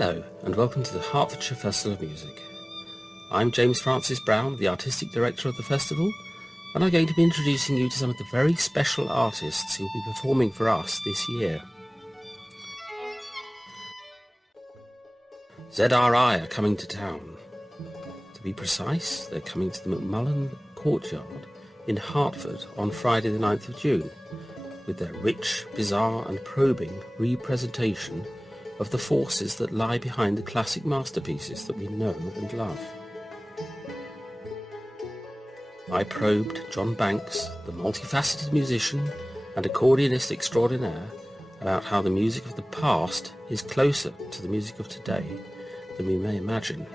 Hello and welcome to the Hertfordshire Festival of Music. I'm James Francis Brown, the Artistic Director of the festival, and I'm going to be introducing you to some of the very special artists who will be performing for us this year. ZRI are coming to town. To be precise, they're coming to the McMullen Courtyard in Hertford on Friday the 9th of June with their rich, bizarre and probing representation of the forces that lie behind the classic masterpieces that we know and love. I probed Jon Banks, the multifaceted musician and accordionist extraordinaire, about how the music of the past is closer to the music of today than we may imagine.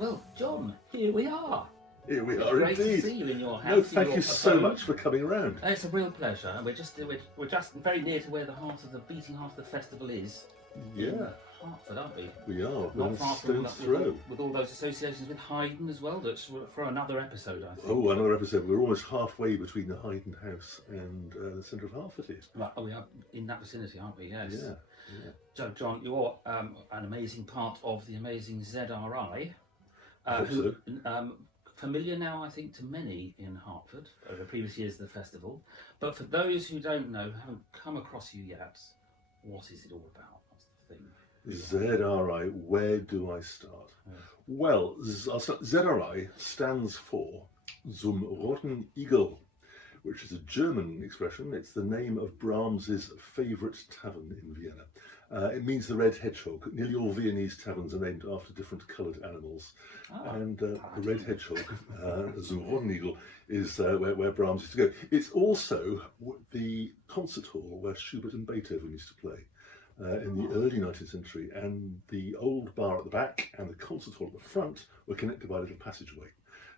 Well, John, here we are. Here we are Great indeed. to see you in your house. No, thank you so abode. much for coming around. It's a real pleasure. We're just very near to where the beating heart of the festival is. Yeah, Hertford, aren't we? we are. Not One far from stone's throw. with all those associations with Haydn as well. That's for another episode, I think. Oh, another episode. We're almost halfway between the Haydn House and the centre of Hertfordshire. Right, we are in that vicinity, aren't we? Yes. Yeah. So, John, you're an amazing part of the amazing ZRI. I hope Who, familiar now, I think, to many in Hertford over previous years of the festival. But for those who don't know, haven't come across you yet, what is it all about? What's the thing? ZRI, where do I start? Yeah. Well, ZRI stands for Zum Roten Igel, which is a German expression. It's the name of Brahms's favourite tavern in Vienna. It means the red hedgehog. Nearly all Viennese taverns are named after different coloured animals. And the red hedgehog, Zum Roten Igel, is where Brahms used to go. It's also the concert hall where Schubert and Beethoven used to play in the early 19th century. And the old bar at the back and the concert hall at the front were connected by a little passageway.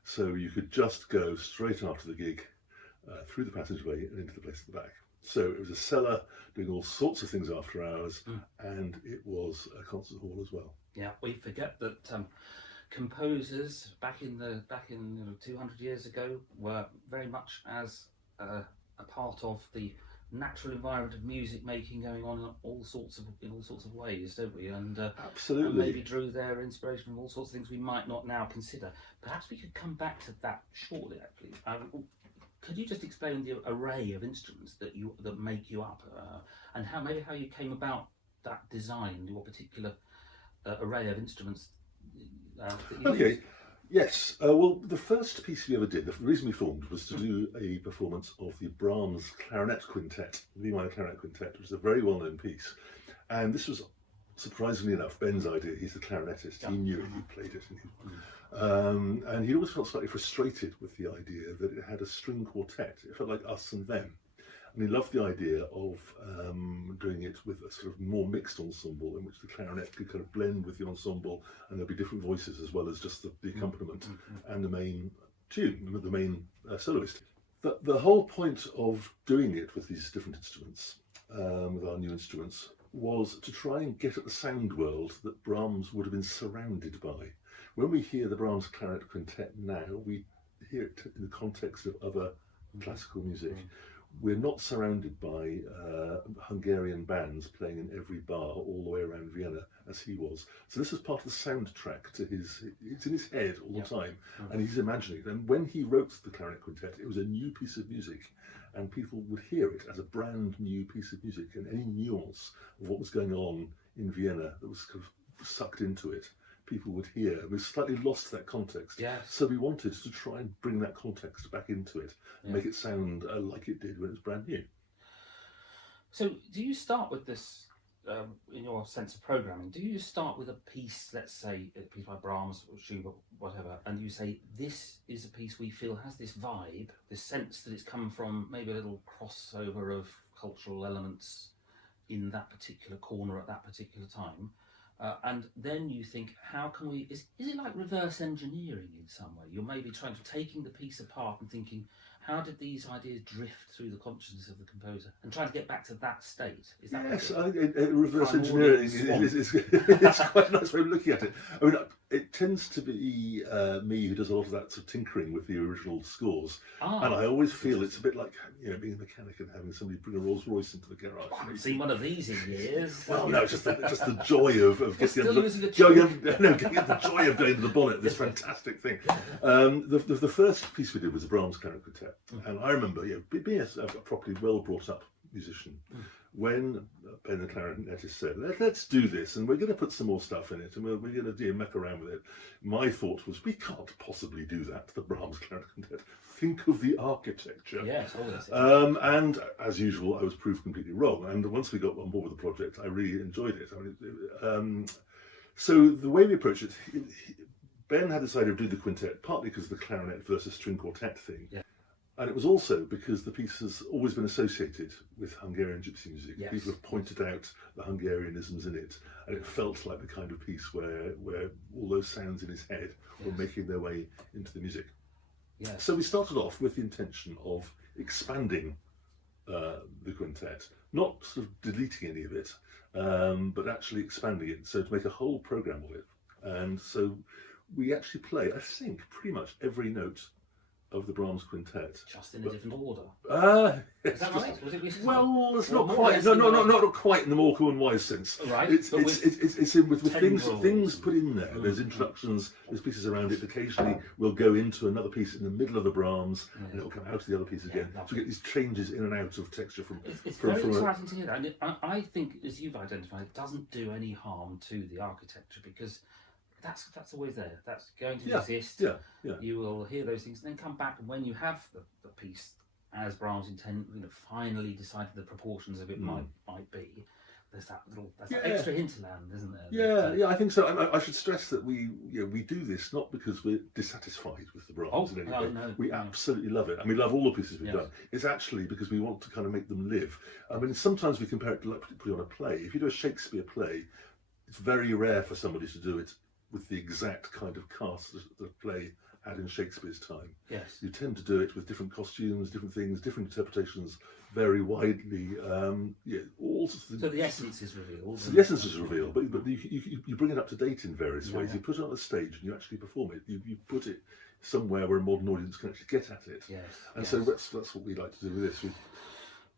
So you could just go straight after the gig through the passageway and into the place at the back. So it was a cellar doing all sorts of things after hours, and it was a concert hall as well. Yeah, we forget that composers back in 200 years ago were very much as a part of the natural environment of music making going on in all sorts of ways, don't we? And Absolutely. and maybe drew their inspiration from all sorts of things we might not now consider. Perhaps we could come back to that shortly. Actually, could you just explain the array of instruments that make you up, and how you came about that design, your particular array of instruments? That you use? Yes. Well, the first piece we ever did, the reason we formed, was to do a performance of the Brahms Clarinet Quintet, the B minor Clarinet Quintet, which is a very well-known piece. And this was, surprisingly enough, Ben's idea. He's the clarinetist. He knew it. He played it. And he always felt slightly frustrated with the idea that it had a string quartet. It felt like us and them. And he loved the idea of doing it with a sort of more mixed ensemble in which the clarinet could kind of blend with the ensemble, and there'd be different voices as well as just the accompaniment and the main tune, the main soloist. The whole point of doing it with these different instruments, with our new instruments, was to try and get at the sound world that Brahms would have been surrounded by. When we hear the Brahms Clarinet Quintet now, we hear it in the context of other classical music. We're not surrounded by Hungarian bands playing in every bar all the way around Vienna as he was. So this was part of the soundtrack to it's in his head all the time, and he's imagining it. And when he wrote the Clarinet Quintet, it was a new piece of music, and people would hear it as a brand new piece of music, and any nuance of what was going on in Vienna that was kind of sucked into it, people would hear. We slightly lost that context. Yes. So we wanted to try and bring that context back into it and make it sound like it did when it was brand new. So do you start with this, in your sense of programming, do you start with a piece, let's say a piece by Brahms or Schubert, whatever, and you say, this is a piece we feel has this vibe, this sense that it's come from maybe a little crossover of cultural elements in that particular corner at that particular time? And then you think, how can is it like reverse engineering in some way? You're maybe taking the piece apart and thinking, How did these ideas drift through the consciousness of the composer and trying to get back to that state? Is that Yes, right? reverse engineering it's quite a nice way of looking at it. I mean, it tends to be me who does a lot of that sort of tinkering with the original scores, and I always feel it's a bit like being a mechanic and having somebody bring a Rolls Royce into the garage. I haven't seen one of these in years. Well, no, just the joy of getting the joy of going to the bonnet. This fantastic thing. The first piece we did was the Brahms Clarinet Quintet, and I remember being a properly well brought up musician, when Ben the clarinetist said, let's do this, and we're going to put some more stuff in it, and we're going to mech around with it. My thought was, we can't possibly do that to the Brahms Clarinet Quintet. Think of the architecture. Yes, always. And as usual, I was proved completely wrong. And once we got on board with the project, I really enjoyed it. So the way we approached it, Ben had decided to do the quintet partly because of the clarinet versus string quartet thing. Yeah. And it was also because the piece has always been associated with Hungarian gypsy music. Yes. People have pointed out the Hungarianisms in it, and it felt like the kind of piece where all those sounds in his head were making their way into the music. Yes. So we started off with the intention of expanding the quintet, not sort of deleting any of it, but actually expanding it, so to make a whole programme of it. And so we actually play, I think, pretty much every note of the Brahms Quintet. Just in a different order. Is that right? Was it well, it's well, not more or quite. less No, in no, the- not quite in the Morecambe and Wise sense. Right. It's but with tendrils. things put in there. There's introductions. There's pieces around it. Occasionally, we'll go into another piece in the middle of the Brahms, and it'll come out of the other piece again. So we get these changes in and out of texture from. It's very exciting to hear that. And I think, as you've identified, it doesn't do any harm to the architecture because that's always there. That's going to exist. Yeah. You will hear those things and then come back, and when you have the piece as Brahms finally decided the proportions of it might be, there's that extra hinterland, isn't there? Yeah, I think so. And I should stress that we do this not because we're dissatisfied with the Brahms in any way. No, we absolutely love it, and we love all the pieces we've done. It's actually because we want to kind of make them live. I mean, sometimes we compare it to like putting on a play. If you do a Shakespeare play, it's very rare for somebody to do it with the exact kind of cast that the play had in Shakespeare's time. Yes. You tend to do it with different costumes, different things, different interpretations, very widely. All sorts of things. So the essence is revealed. So the essence is revealed, but you bring it up to date in various ways. You put it on the stage and you actually perform it. You put it somewhere where a modern audience can actually get at it. Yes. And so that's what we like to do with this.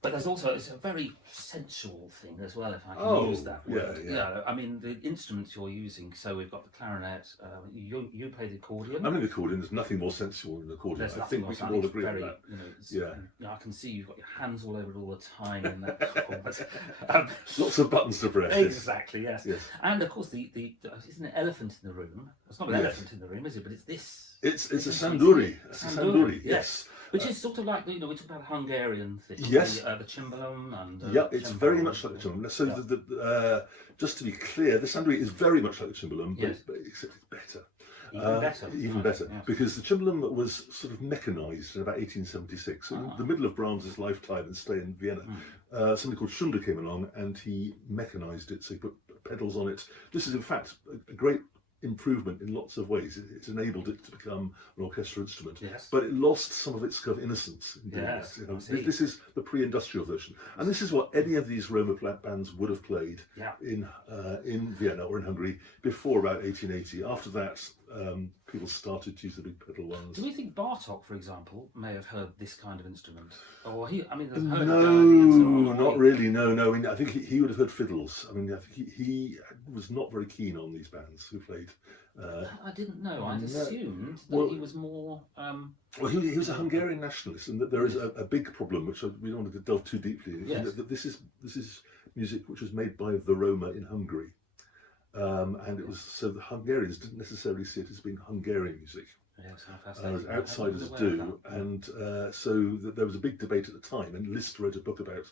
But there's also, it's a very sensual thing as well, if I can use that word. Yeah. I mean, the instruments you're using, so we've got the clarinet, you play the accordion. I mean, the accordion, there's nothing more sensual than the accordion. I think we can all agree on that. I can see you've got your hands all over it all the time. And that, lots of buttons to press. Exactly, yes. And of course, the isn't an elephant in the room? It's not an elephant in the room, is it? But it's this. It's a sanduri. Sanduri, yes. Which is sort of like, we talk about Hungarian things. Yes. The cimbalom and... it's very much like the cimbalom. So just to be clear, the sanduri is very much like the cimbalom, but except it's better. Even better, because the cimbalom was sort of mechanised in about 1876. So in the middle of Brahms's lifetime and stay in Vienna, somebody called Schunder came along and he mechanised it, so he put pedals on it. This is in fact a great improvement in lots of ways. It's enabled it to become an orchestral instrument, but it lost some of its kind of innocence. This is the pre-industrial version, and this is what any of these Roma bands would have played in Vienna or in Hungary before about 1880. After that, people started to use the big pedal ones. Do we think Bartok, for example, may have heard this kind of instrument? Or not really. No. I mean, I think he would have heard fiddles. I mean, I think he was not very keen on these bands who played. I didn't know. I'd assumed that he was more. Well, he was a Hungarian nationalist, and that there is a big problem which we don't want to delve too deeply in. That this is music which was made by the Roma in Hungary. And it was so the Hungarians didn't necessarily see it as being Hungarian music, as outsiders do, and so there was a big debate at the time. And Liszt wrote a book about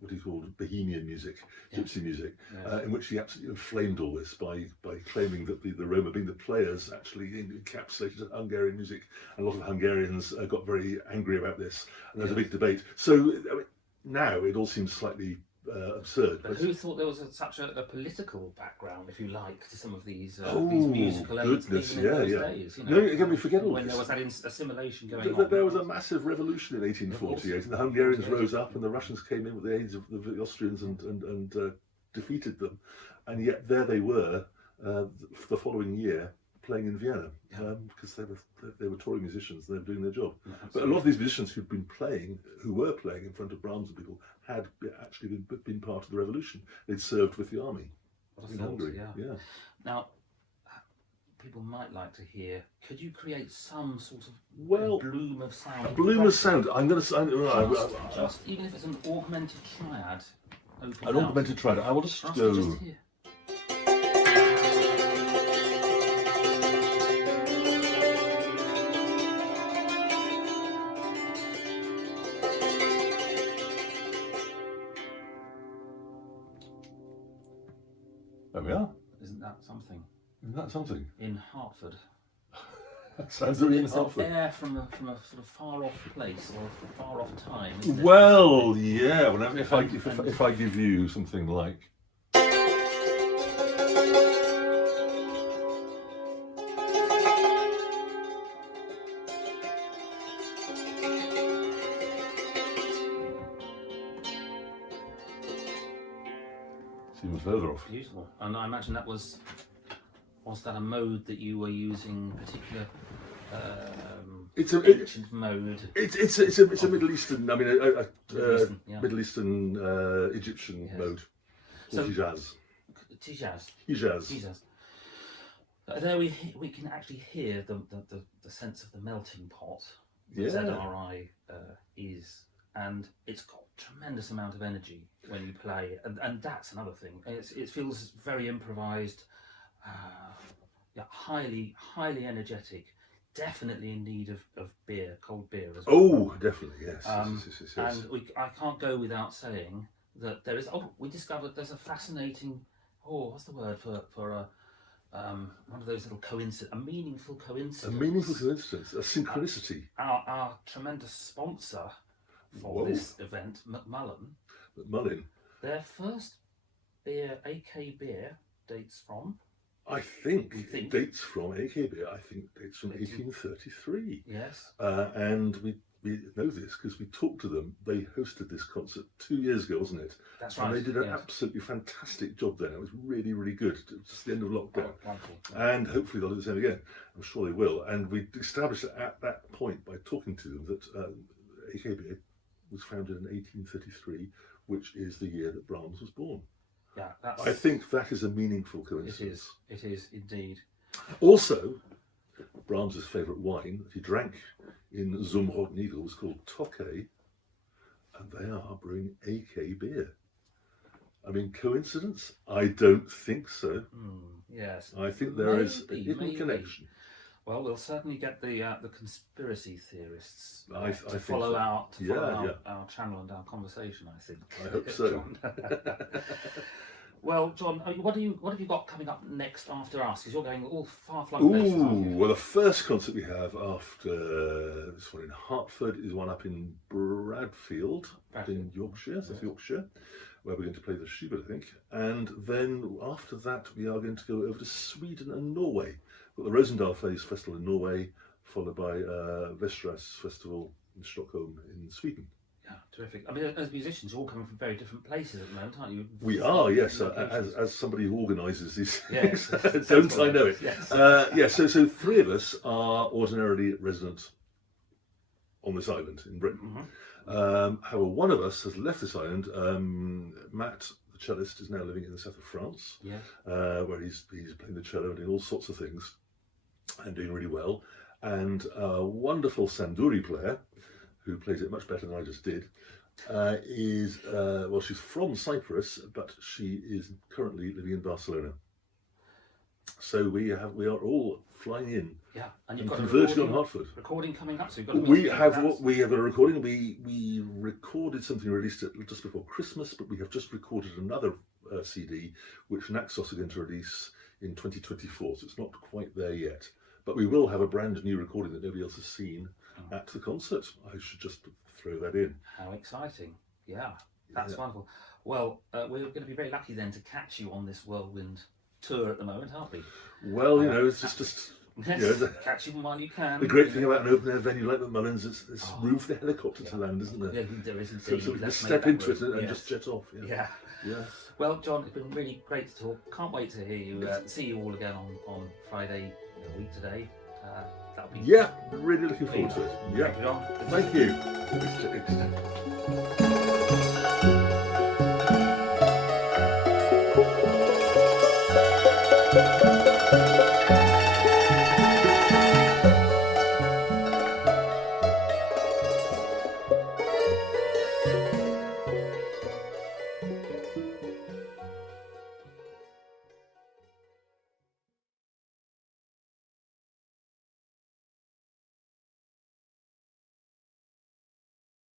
what he called Bohemian music, gypsy music, in which he absolutely inflamed all this by claiming that the Roma, being the players, actually encapsulated Hungarian music. And a lot of Hungarians got very angry about this, and there was a big debate. So now it all seems slightly absurd. But who thought there was such a political background, if you like, to some of these Oh, musical elements, goodness, even in those yeah. days? You No, again, we forget all when this. there was that assimilation going on. There was a massive revolution in 1848, and the Hungarians rose up, and the Russians came in with the aid of the Austrians and defeated them, and yet there they were the following year playing in Vienna, because they were touring musicians and they were doing their job. Yeah, but a lot of these musicians who were playing in front of Brahms and people, had actually been part of the revolution. They'd served with the army in Hungary. Yeah. Now, people might like to hear, could you create some sort of bloom of sound? A bloom of sound. I'm going to just even if it's an augmented triad. An augmented triad. I will just go. Just here. There we are. Isn't that something? Isn't that something? In Hertford. That sounds really in It's Hertford. air from a sort of far off place or far off time. Well, yeah. Well, if I give you something like. Seems further off. Beautiful. And I imagine that was that a mode that you were using, particular ancient mode? It's a Middle Eastern. I mean, Middle Eastern Egyptian mode. So, Hijaz. Hijaz. There we can actually hear the sense of the melting pot that ZRI is, and it's got a tremendous amount of energy when you play, and that's another thing. It feels very improvised, highly energetic. Definitely in need of beer, cold beer as well. Oh, definitely, yes. Yes. And I can't go without saying that there is. We discovered there's a fascinating. What's the word for one of those little a meaningful coincidence. A meaningful coincidence, a synchronicity. Our tremendous sponsor for this event, McMullen. Their first beer, AK beer, dates from. I think it dates from AK beer. I think dates from 1833. Yes. And we know this because we talked to them. They hosted this concert 2 years ago, wasn't it? That's right. And they did an absolutely fantastic job there. It was really, really good. It was just the end of lockdown. Wonderful. And hopefully they'll do the same again. I'm sure they will. And we established at that point by talking to them that AK beer was founded in 1833, which is the year that Brahms was born. Yeah, I think that is a meaningful coincidence. It is indeed. Also, Brahms's favourite wine that he drank in Zumrognigel was called Tokay, and they are brewing AK beer. I mean, coincidence? I don't think so. Yes. I think there is a hidden connection. Well, we'll certainly get the conspiracy theorists to follow our channel and our conversation. I think. I hope so. Well, John, what have you got coming up next after us? Because you're going all far-flung places, aren't you? Well, the first concert we have after this one in Hertford is one up in Bradfield. In Yorkshire, South Yorkshire, where we're going to play the Schubert, I think. And then after that, we are going to go over to Sweden and Norway. We've got the Rosendal Festival in Norway, followed by Västerås Festival in Stockholm in Sweden. Yeah, terrific. I mean, as musicians, you're all coming from very different places at the moment, aren't you? We are, yes. As somebody who organises these things, yes, don't I know it? Yes. So three of us are ordinarily resident on this island in Britain. Mm-hmm. However, one of us has left this island. Matt, the cellist, is now living in the south of France, where he's playing the cello and doing all sorts of things and doing really well. And a wonderful Sanduri player, who plays it much better than I just did, she's from Cyprus, but she is currently living in Barcelona. So we are all flying in. Yeah, and you've got converted on Hertford. Recording coming up, so you've got. We have got a recording. We recorded something, released it just before Christmas, but we have just recorded another CD, which Naxos are going to release in 2024. So it's not quite there yet, but we will have a brand new recording that nobody else has seen at the concert. I should just throw that in. How exciting! Yeah. That's Yeah. wonderful. Well, we're going to be very lucky then to catch you on this whirlwind tour at the moment, aren't we? Well, it's just Catch you while you can. the great thing about an open air venue like McMullen's, it's Oh. room for the helicopter to land, isn't there? Yeah, there is So indeed. just Let's make step that into it work. and Yes. just jet off. Yeah. Yeah. Well, John, it's been really great to talk. Can't wait to hear you, see you all again on Friday, a week today. That'll be Yeah, really looking forward to it. Yeah. Thank you, John. Thank you.